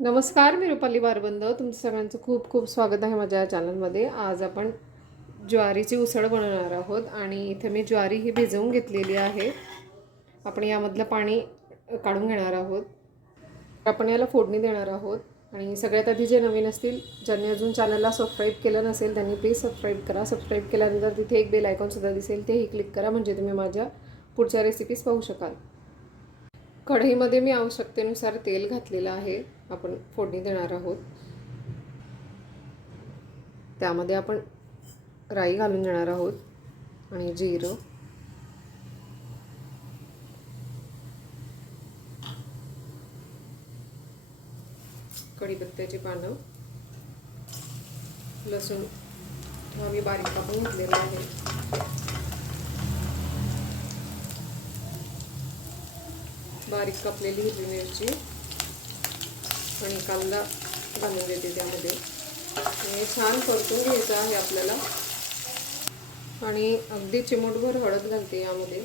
नमस्कार, मी रुपाली बारबंद. तुमचं सगळ्यांचं खूप खूप स्वागत आहे माझ्या चॅनलमध्ये. आज आपण ज्वारीची उसळ बनवणार आहोत आणि इथे मी ज्वारी ही भिजवून घेतलेली आहे. आपण यामधलं पाणी काढून घेणार आहोत. आपण याला फोडणी देणार आहोत. आणि सगळ्यात आधी जे नवीन असतील, ज्यांनी अजून चॅनलला सबस्क्राईब केलं नसेल त्यांनी प्लीज सबस्क्राईब करा. सबस्क्राईब केल्यानंतर तिथे एक बेल आयकॉनसुद्धा दिसेल, तेही क्लिक करा म्हणजे तुम्ही माझ्या पुढच्या रेसिपीज पाहू शकाल. कढईमध्ये मी आवश्यकतेनुसार तेल घातलेलं आहे. आपण फोडणी देणार आहोत. त्यामध्ये आपण राई घालून देणार आहोत आणि जिरं, कढीपत्त्याची पानं, लसूण आम्ही बारीक कापून घेतलेला आहे, बारीक कापलेली हिरवी मिरची आणि कांदा घालून देते त्यामध्ये. हे छान परतून घ्यायचं आहे आपल्याला. आणि अगदी चिमूटभर हळद घालते यामध्ये.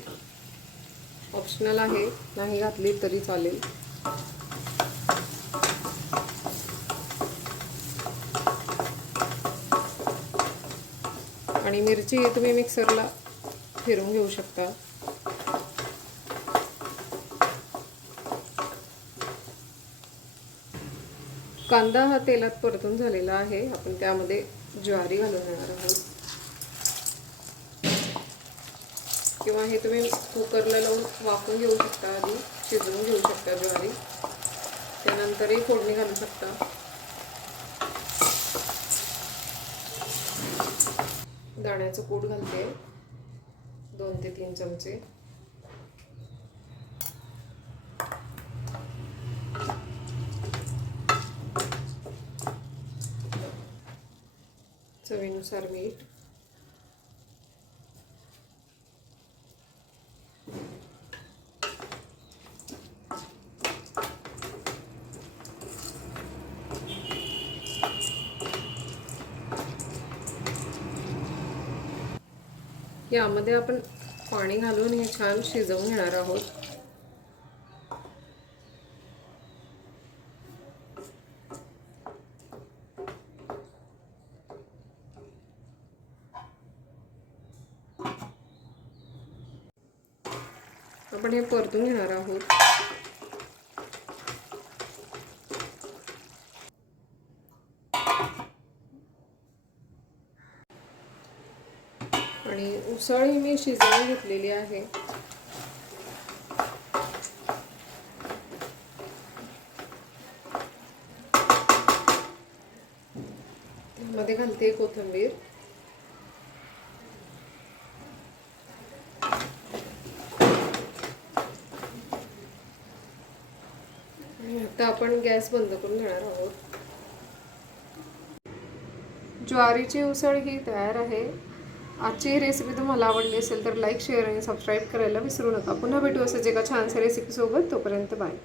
ऑप्शनल आहे, नाही घातली तरी चालेल. आणि मिरची तुम्ही मिक्सरला फिरवून घेऊ शकता. कांदा हा तेलात परतून झालेला आहे. आपण त्यामध्ये ज्वारी घालून घेणार आहोत, किंवा हे तुम्ही कुकरला लावून वाफवून घेऊ शकता, आधी शिजवून घेऊ शकता ज्वारी, त्यानंतरही फोडणी घालू शकता. दाण्याचं कूट घालते, 2 ते 3 चमचे. चवीनुसार मीठ. यामध्ये आपण पाणी घालून हे छान शिजवून घेणार आहोत. आपण हे परतून घेणार आहोत. आणि उसळ ही मी शिजवून घेतलेली आहे. त्यामध्ये घालते कोथिंबीर. आता आपण गॅस बंद करून घेणार आहोत. ज्वारीची उसळ ही तयार आहे. आजची रेसिपी तुम्हाला आवडली असेल तर लाईक, शेअर आणि सबस्क्राईब करायला विसरू नका. पुन्हा भेटू असेच एका छानशा रेसिपीसोबत. तोपर्यंत बाय.